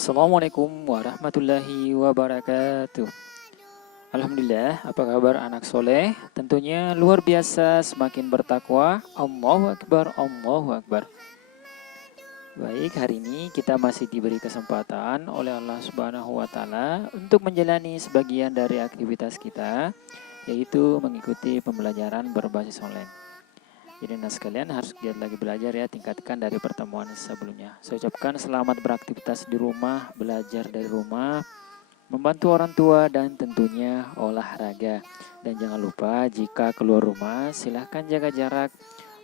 Assalamualaikum warahmatullahi wabarakatuh. Alhamdulillah, apa kabar anak soleh? Tentunya luar biasa, semakin bertakwa. Allahu Akbar, Allahu Akbar. Baik, hari ini kita masih diberi kesempatan oleh Allah Subhanahu wa Ta'ala untuk menjalani sebagian dari aktivitas kita, yaitu mengikuti pembelajaran berbasis online. Jadi sekalian harus giat lagi belajar ya, tingkatkan dari pertemuan sebelumnya. Saya ucapkan selamat beraktivitas di rumah, belajar dari rumah, membantu orang tua, dan tentunya olahraga. Dan jangan lupa jika keluar rumah silahkan jaga jarak,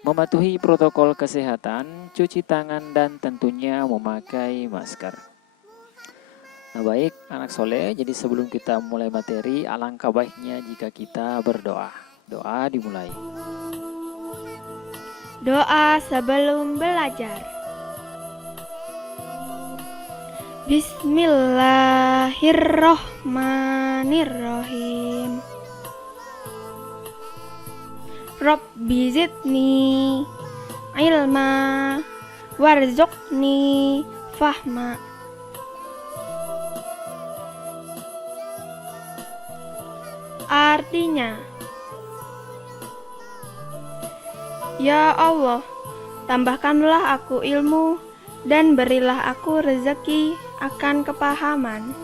mematuhi protokol kesehatan, cuci tangan, dan tentunya memakai masker. Nah baik anak soleh, jadi sebelum kita mulai materi, alangkah baiknya jika kita berdoa. Doa dimulai. Doa sebelum belajar. Bismillahirrohmanirrohim. Rabbi zidni ilma warzuqni fahma. Artinya, ya Allah, tambahkanlah aku ilmu dan berilah aku rezeki akan kepahaman.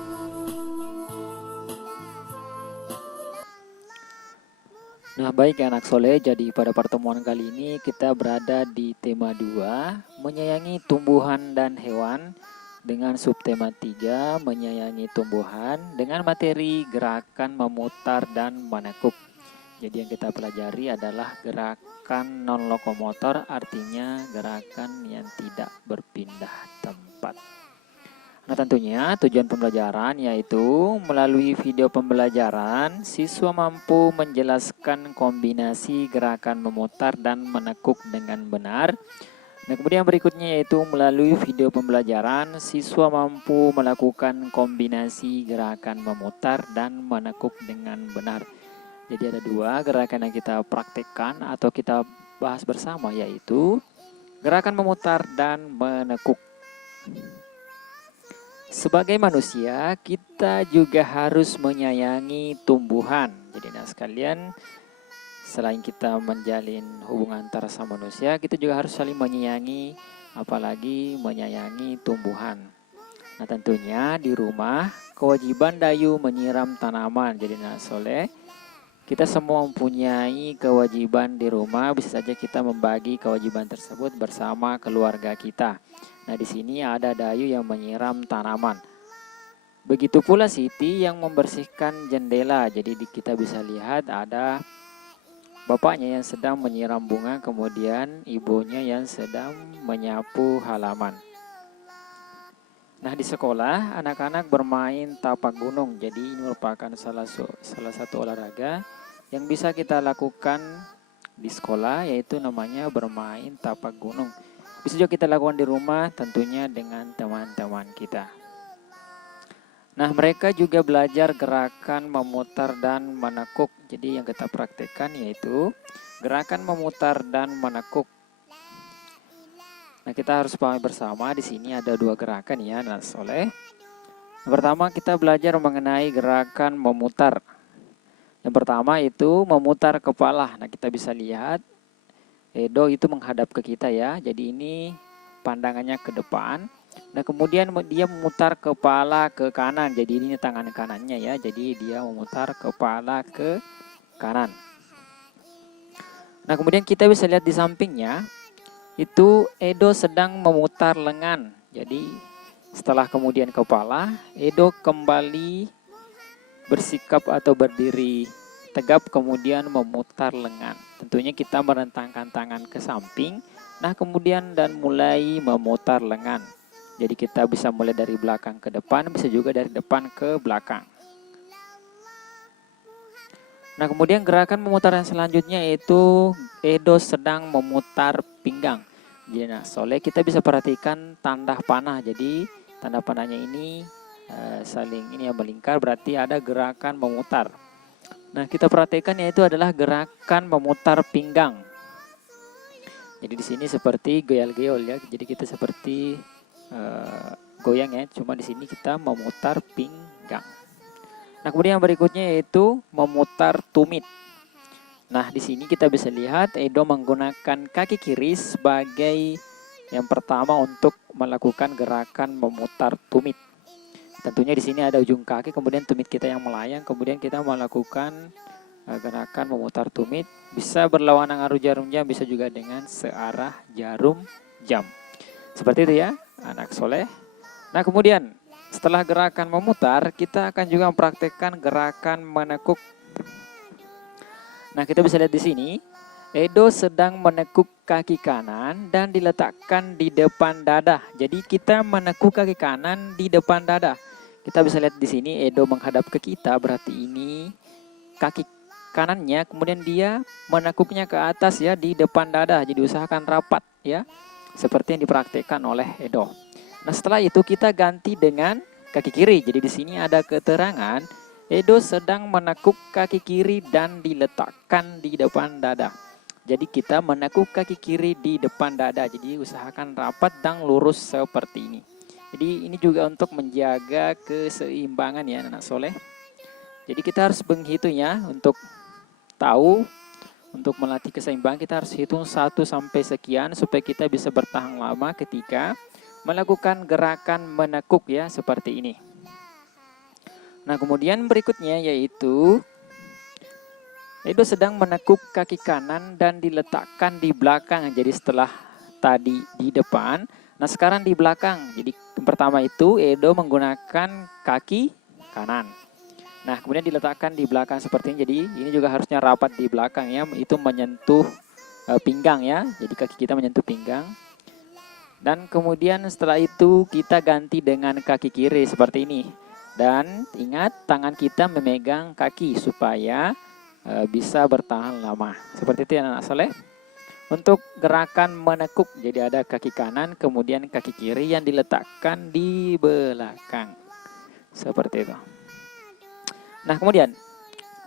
Nah baik anak soleh, jadi pada pertemuan kali ini kita berada di tema 2, menyayangi tumbuhan dan hewan, dengan subtema 3, menyayangi tumbuhan, dengan materi gerakan memutar dan menekuk. Jadi yang kita pelajari adalah gerakan non-lokomotor, artinya gerakan yang tidak berpindah tempat. Nah tentunya tujuan pembelajaran yaitu melalui video pembelajaran siswa mampu menjelaskan kombinasi gerakan memutar dan menekuk dengan benar. Nah kemudian berikutnya yaitu melalui video pembelajaran siswa mampu melakukan kombinasi gerakan memutar dan menekuk dengan benar. Jadi ada 2 gerakan yang kita praktekkan atau kita bahas bersama, yaitu gerakan memutar dan menekuk. Sebagai manusia, kita juga harus menyayangi tumbuhan. Jadi sekalian, selain kita menjalin hubungan antara sama manusia, kita juga harus saling menyayangi, apalagi menyayangi tumbuhan. Nah tentunya di rumah, kewajiban Dayu menyiram tanaman. Jadi soleh, kita semua mempunyai kewajiban di rumah, bisa saja kita membagi kewajiban tersebut bersama keluarga kita. Nah, di sini ada Dayu yang menyiram tanaman. Begitu pula Siti yang membersihkan jendela. Jadi kita bisa lihat ada bapaknya yang sedang menyiram bunga, kemudian ibunya yang sedang menyapu halaman. Nah, di sekolah anak-anak bermain tapak gunung. Jadi ini merupakan salah satu olahraga yang bisa kita lakukan di sekolah, yaitu namanya bermain tapak gunung. Bisa juga kita lakukan di rumah, tentunya dengan teman-teman kita. Nah, mereka juga belajar gerakan memutar dan menekuk. Jadi yang kita praktekkan yaitu gerakan memutar dan menekuk. Nah, kita harus pahami bersama di sini ada 2 gerakan ya, anak soleh. Pertama kita belajar mengenai gerakan memutar. Yang pertama itu memutar kepala. Nah, kita bisa lihat Edo itu menghadap ke kita ya. Jadi ini pandangannya ke depan. Nah, kemudian dia memutar kepala ke kanan. Jadi ini tangan kanannya ya. Jadi dia memutar kepala ke kanan. Nah, kemudian kita bisa lihat di sampingnya itu Edo sedang memutar lengan. Jadi setelah kemudian kepala, Edo kembali bersikap atau berdiri tegap, kemudian memutar lengan. Tentunya kita merentangkan tangan ke samping. Nah kemudian dan mulai memutar lengan. Jadi kita bisa mulai dari belakang ke depan, bisa juga dari depan ke belakang. Nah kemudian gerakan memutar yang selanjutnya yaitu Edo sedang memutar pinggang. Jadi soleh kita bisa perhatikan tanda panah. Jadi tanda panahnya ini saling ini yang melingkar, berarti ada gerakan memutar. Nah kita perhatikan yaitu adalah gerakan memutar pinggang. Jadi di sini seperti goyal-goyol ya. Jadi kita seperti goyang ya, cuma di sini kita memutar pinggang. Nah, kemudian yang berikutnya yaitu memutar tumit. Nah, di sini kita bisa lihat Edo menggunakan kaki kiri sebagai yang pertama untuk melakukan gerakan memutar tumit. Tentunya di sini ada ujung kaki, kemudian tumit kita yang melayang, kemudian kita melakukan gerakan memutar tumit. Bisa berlawanan arus jarum jam, bisa juga dengan searah jarum jam. Seperti itu ya, anak soleh. Nah, kemudian setelah gerakan memutar, kita akan juga mempraktekkan gerakan menekuk. Nah, kita bisa lihat di sini, Edo sedang menekuk kaki kanan dan diletakkan di depan dada. Jadi kita menekuk kaki kanan di depan dada. Kita bisa lihat di sini Edo menghadap ke kita, berarti ini kaki kanannya, kemudian dia menekuknya ke atas ya di depan dada. Jadi usahakan rapat ya, seperti yang dipraktekkan oleh Edo. Nah, setelah itu kita ganti dengan kaki kiri. Jadi di sini ada keterangan Edo sedang menekuk kaki kiri dan diletakkan di depan dada. Jadi kita menekuk kaki kiri di depan dada. Jadi usahakan rapat dan lurus seperti ini. Jadi ini juga untuk menjaga keseimbangan ya anak soleh. Jadi kita harus menghitungnya untuk tahu, untuk melatih keseimbangan kita harus hitung 1 sampai sekian supaya kita bisa bertahan lama ketika melakukan gerakan menekuk ya seperti ini. Nah, kemudian berikutnya yaitu Edo sedang menekuk kaki kanan dan diletakkan di belakang. Jadi setelah tadi di depan, nah sekarang di belakang. Jadi yang pertama itu Edo menggunakan kaki kanan. Nah, kemudian diletakkan di belakang seperti ini. Jadi ini juga harusnya rapat di belakang ya, itu menyentuh pinggang ya. Jadi kaki kita menyentuh pinggang. Dan kemudian setelah itu kita ganti dengan kaki kiri seperti ini. Dan ingat tangan kita memegang kaki supaya bisa bertahan lama. Seperti itu ya anak soleh. Untuk gerakan menekuk, jadi ada kaki kanan kemudian kaki kiri yang diletakkan di belakang. Seperti itu. Nah, kemudian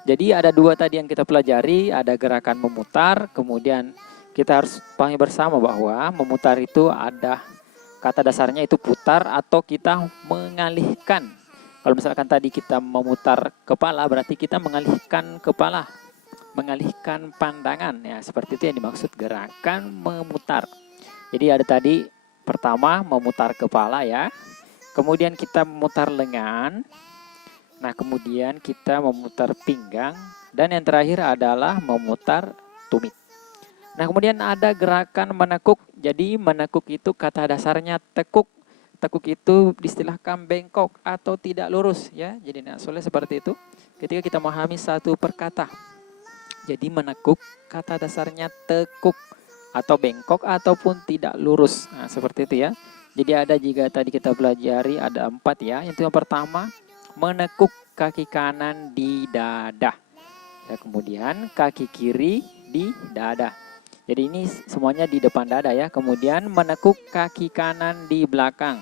jadi ada 2 tadi yang kita pelajari, ada gerakan memutar, kemudian kita harus pahami bersama bahwa memutar itu ada kata dasarnya itu putar atau kita mengalihkan. Kalau misalkan tadi kita memutar kepala, berarti kita mengalihkan kepala, mengalihkan pandangan ya, seperti itu yang dimaksud gerakan memutar. Jadi ada tadi pertama memutar kepala ya, kemudian kita memutar lengan, nah kemudian kita memutar pinggang, dan yang terakhir adalah memutar tumit. Nah, kemudian ada gerakan menekuk. Jadi menekuk itu kata dasarnya tekuk. Tekuk itu diistilahkan bengkok atau tidak lurus ya. Jadi anak soleh seperti itu. Ketika kita memahami satu per kata. Jadi menekuk kata dasarnya tekuk atau bengkok ataupun tidak lurus. Nah, seperti itu ya. Jadi ada jika tadi kita pelajari ada 4 ya. Yang pertama menekuk kaki kanan di dada. Ya, kemudian kaki kiri di dada. Jadi ini semuanya di depan dada ya. Kemudian menekuk kaki kanan di belakang.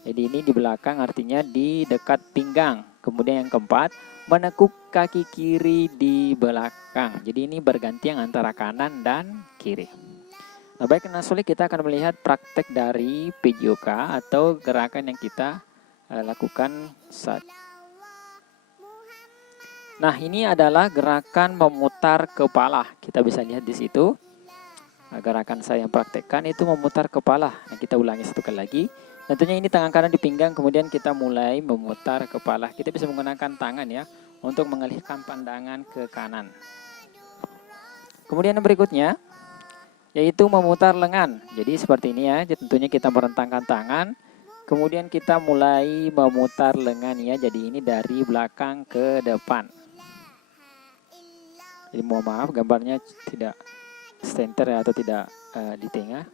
Jadi ini di belakang artinya di dekat pinggang. Kemudian yang keempat, menekuk kaki kiri di belakang. Jadi ini bergantian antara kanan dan kiri. Nah, baik anak soleh, kita akan melihat praktek dari PJOK atau gerakan yang kita lakukan saat. Nah, ini adalah gerakan memutar kepala. Kita bisa lihat di situ. Gerakan saya yang praktekkan itu memutar kepala. Nah, kita ulangi satu kali lagi. Tentunya ini tangan kanan di pinggang, kemudian kita mulai memutar kepala. Kita bisa menggunakan tangan ya untuk mengalihkan pandangan ke kanan. Kemudian yang berikutnya yaitu memutar lengan. Jadi seperti ini ya. Jadi tentunya kita merentangkan tangan, kemudian kita mulai memutar lengan ya. Jadi ini dari belakang ke depan. Jadi mohon maaf gambarnya tidak center ya, atau tidak di tengah.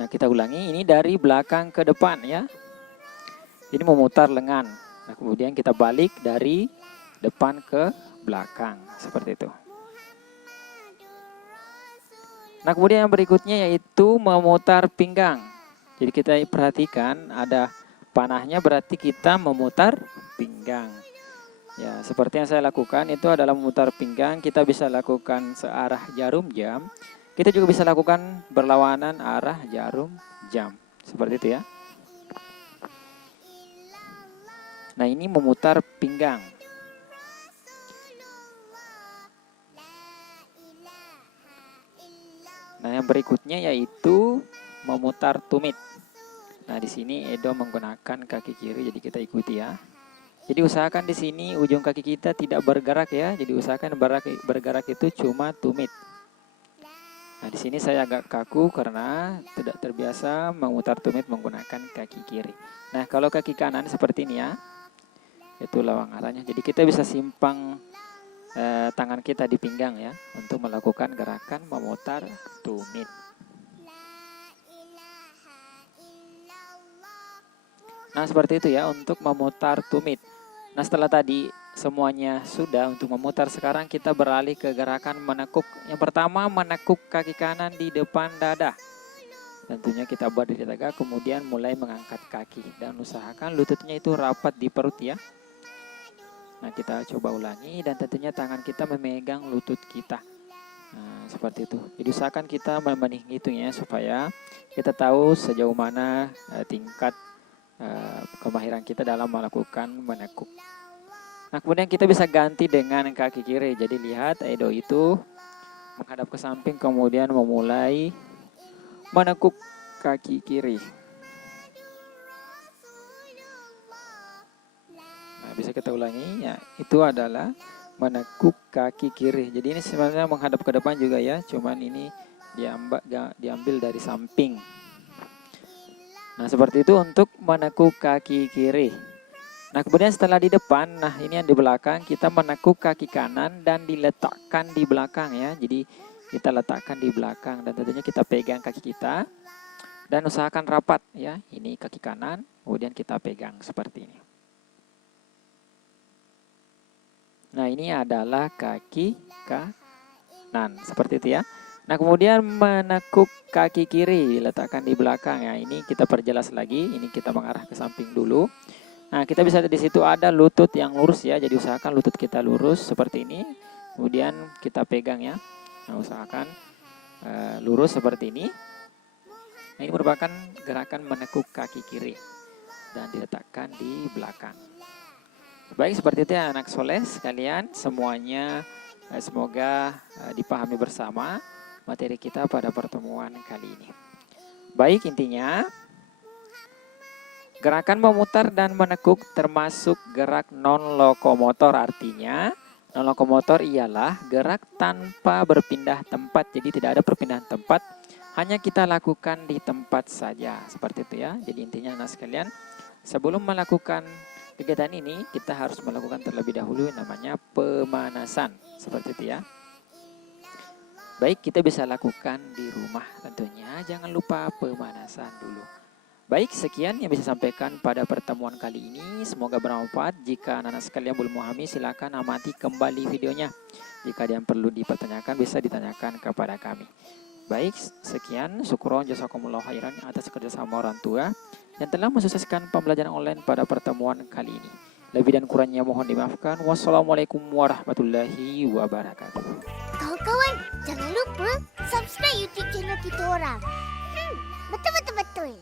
Nah, kita ulangi, ini dari belakang ke depan ya. Ini memutar lengan. Nah, kemudian kita balik dari depan ke belakang seperti itu. Nah, kemudian yang berikutnya yaitu memutar pinggang. Jadi kita perhatikan ada panahnya, berarti kita memutar pinggang. Ya, seperti yang saya lakukan itu adalah memutar pinggang. Kita bisa lakukan searah jarum jam. Kita juga bisa lakukan berlawanan arah jarum jam. Seperti itu ya. Nah, ini memutar pinggang. Nah, yang berikutnya yaitu memutar tumit. Nah, di sini Edo menggunakan kaki kiri, jadi kita ikuti ya. Jadi usahakan di sini ujung kaki kita tidak bergerak ya. Jadi usahakan bergerak itu cuma tumit. Nah, di sini saya agak kaku karena tidak terbiasa memutar tumit menggunakan kaki kiri. Nah, kalau kaki kanan seperti ini ya. Itu lawang arahnya. Jadi kita bisa simpang tangan kita di pinggang ya untuk melakukan gerakan memutar tumit. Nah, seperti itu ya untuk memutar tumit. Nah, setelah tadi semuanya sudah untuk memutar, sekarang kita beralih ke gerakan menekuk. Yang pertama, menekuk kaki kanan di depan dada. Tentunya kita berdiri tegak, kemudian mulai mengangkat kaki. Dan usahakan lututnya itu rapat di perut ya. Nah, kita coba ulangi dan tentunya tangan kita memegang lutut kita. Nah, seperti itu. Jadi usahakan kita menghitungnya supaya kita tahu sejauh mana tingkat kemahiran kita dalam melakukan menekuk. Nah, kemudian kita bisa ganti dengan kaki kiri. Jadi lihat Edo itu menghadap ke samping kemudian memulai menekuk kaki kiri. Nah, bisa kita ulangi ya, itu adalah menekuk kaki kiri. Jadi ini sebenarnya menghadap ke depan juga ya, cuman ini diambil dari samping. Nah, seperti itu untuk menekuk kaki kiri. Nah, kemudian setelah di depan, nah ini yang di belakang, kita menekuk kaki kanan dan diletakkan di belakang ya. Jadi kita letakkan di belakang dan tentunya kita pegang kaki kita dan usahakan rapat ya. Ini kaki kanan, kemudian kita pegang seperti ini. Nah, ini adalah kaki kanan, seperti itu ya. Nah, kemudian menekuk kaki kiri, letakkan di belakang ya. Ini kita perjelas lagi, ini kita mengarah ke samping dulu. Nah, kita bisa di situ ada lutut yang lurus ya. Jadi usahakan lutut kita lurus seperti ini. Kemudian kita pegang ya. Nah, usahakan lurus seperti ini. Nah, ini merupakan gerakan menekuk kaki kiri dan diletakkan di belakang. Baik, seperti itu ya anak soleh sekalian. Semuanya semoga dipahami bersama materi kita pada pertemuan kali ini. Baik, intinya gerakan memutar dan menekuk termasuk gerak non-lokomotor. Artinya non-lokomotor ialah gerak tanpa berpindah tempat. Jadi tidak ada perpindahan tempat, hanya kita lakukan di tempat saja. Seperti itu ya. Jadi intinya anak sekalian, sebelum melakukan kegiatan ini kita harus melakukan terlebih dahulu namanya pemanasan. Seperti itu ya. Baik, kita bisa lakukan di rumah tentunya. Jangan lupa pemanasan dulu. Baik, sekian yang bisa sampaikan pada pertemuan kali ini. Semoga bermanfaat. Jika anak-anak sekalian belum memahami, silakan amati kembali videonya. Jika ada yang perlu dipertanyakan, bisa ditanyakan kepada kami. Baik, sekian. Syukron jazakumullah khairan atas kerjasama orang tua yang telah mensukseskan pembelajaran online pada pertemuan kali ini. Lebih dan kurangnya mohon dimaafkan. Wassalamualaikum warahmatullahi wabarakatuh. Kawan-kawan, jangan lupa subscribe YouTube channel kita orang. Betul-betul.